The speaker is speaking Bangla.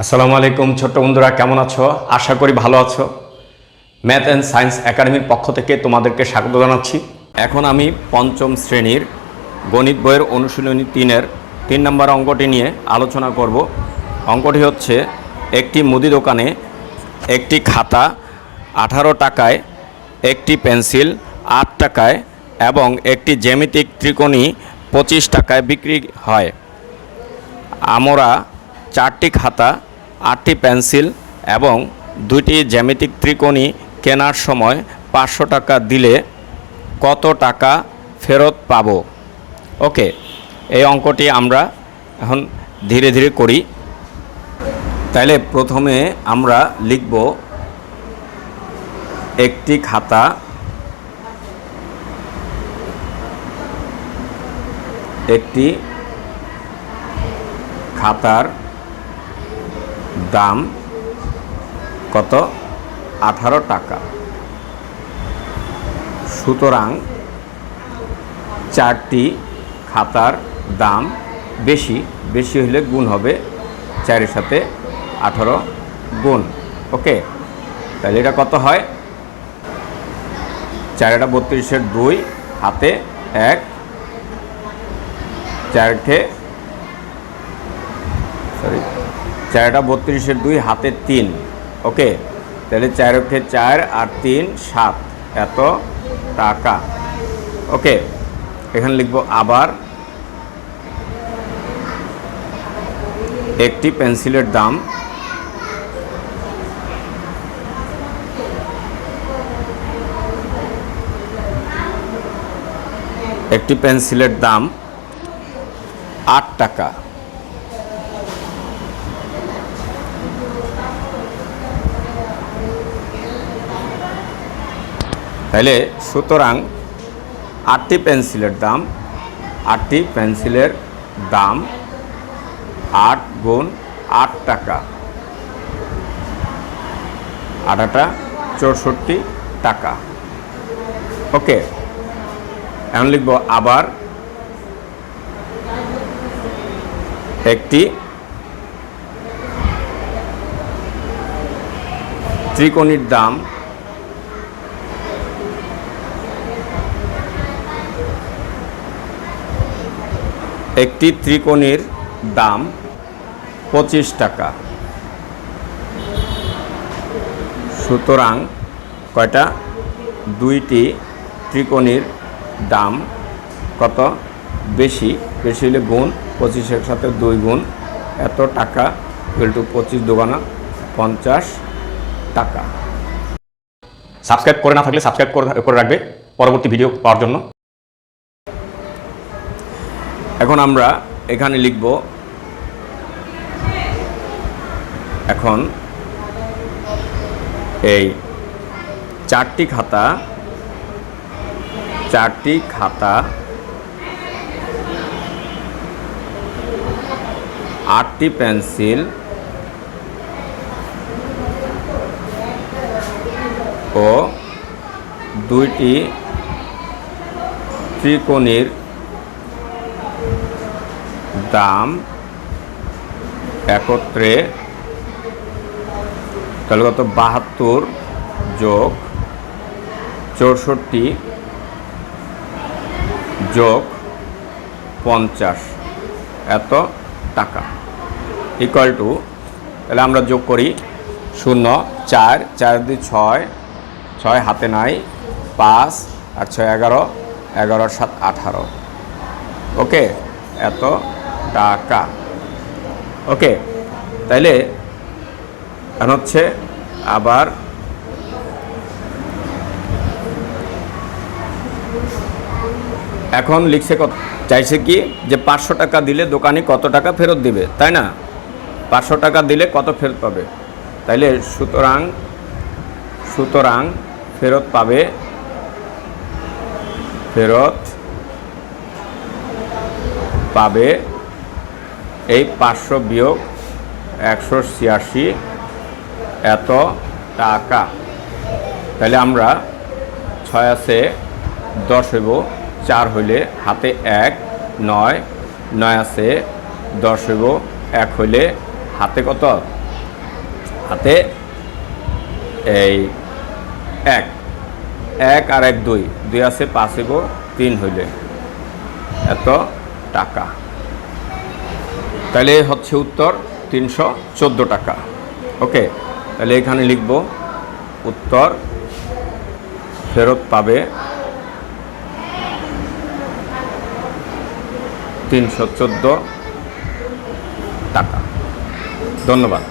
আসসালামু আলাইকুম ছোট্ট বন্ধুরা, কেমন আছো? আশা করি ভালো আছো। ম্যাথ অ্যান্ড সায়েন্স একাডেমির পক্ষ থেকে তোমাদেরকে স্বাগত জানাচ্ছি। এখন আমি পঞ্চম শ্রেণির গণিত বইয়ের অনুশীলনী তিনের তিন নম্বর অঙ্কটি নিয়ে আলোচনা করব। অঙ্কটি হচ্ছে, একটি মুদি দোকানে একটি খাতা, আঠারো টাকায় একটি পেন্সিল, আট টাকায় এবং একটি জ্যামিতিক ত্রিকোণী পঁচিশ টাকায় বিক্রি হয়। আমরা চারটি খাতা, আটটি পেন্সিল এবং দুইটি জ্যামিতিক ত্রিকোণী কেনার সময় পাঁচশো টাকা দিলে কত টাকা ফেরত পাব? ওকে, এই অঙ্কটি আমরা এখন ধীরে ধীরে করি। তাইলে প্রথমে আমরা লিখব একটি খাতা, একটি খাতার দাম কত? আঠারো টাকা। সুতরাং চারটি খাতার দাম বেশি বেশি হলে গুণ হবে চারের সাথে আঠারো গুণ। ওকে তাহলে এটা কত হয়? চারটা বত্রিশের দুই, হাতে এক চারটে সরি চারটা বত্রিশের দুই, হাতে তিন। ওকে? তাহলে চার অক্ষে চার আর তিন, সাত। এত টাকা। ওকে? এখানে লিখব আবার। একটি পেন্সিলের দাম। একটি পেন্সিলের দাম আট টাকা। তাহলে সুতরাং আটটি পেন্সিলের দাম, আটটি পেন্সিলের দাম আট গুণ আট টাকা। আটাটা চৌষট্টি টাকা। ওকে, এখন লিখব আবার একটি ত্রিকোণীর দাম একটি ত্রিকোণীর দাম পঁচিশ টাকা। সুতরাং কয়টা? দুইটি ত্রিকোণীর দাম কত? বেশি। বেশি হলে গুণ পঁচিশের সাথে দুই গুণ। এত টাকা টু পঁচিশ দোকানা পঞ্চাশ টাকা। সাবস্ক্রাইব করে না থাকলে সাবস্ক্রাইব করে রাখবে। পরবর্তী ভিডিও পাওয়ার জন্য। এখন আমরা এখানে লিখব, এখন এই চারটি খাতা চারটি খাতা, আটটি পেন্সিল ও দুইটি ত্রিকোণীর দাম একত্রে তাহলে কত? বাহাত্তর যোগ চৌষট্টি যোগ পঞ্চাশ। এত টাকা। ইকুয়াল টু তাহলে আমরা যোগ করি শূন্য, চার চার দুই ছয় ছয় হাতে নাই, পাঁচ, আর ছয় এগারো এগারো সাত আঠারো। ওকে? এত টাকা ওকে, তাইলে হচ্ছে আবার এখন লিখছে কত, চাইছে কি যে পাঁচশো টাকা দিলে দোকানে কত টাকা ফেরত দিবে, তাই না? পাঁচশো টাকা দিলে কত ফেরত পাবে? তাইলে সুতরাং সুতরাং ফেরত পাবে ফেরত পাবে এই পাঁচশো বিয়োগ একশো ছিয়াশি এত টাকা। তাহলে আমরা ছয় আছে, দশ হইব, চার হইলে হাতে এক, নয় নয় আছে, দশ হইব, এক হইলে হাতে কত? হাতে এই এক। এক আর এক দুই দুই আছে, পাঁচ হইব, তিন হইলে। এত টাকা। তাহলে হচ্ছে উত্তর তিনশো চোদ্দ টাকা। ওকে, তাহলে এখানে লিখব, উত্তর ফেরত পাবে তিনশো চোদ্দ টাকা। ধন্যবাদ।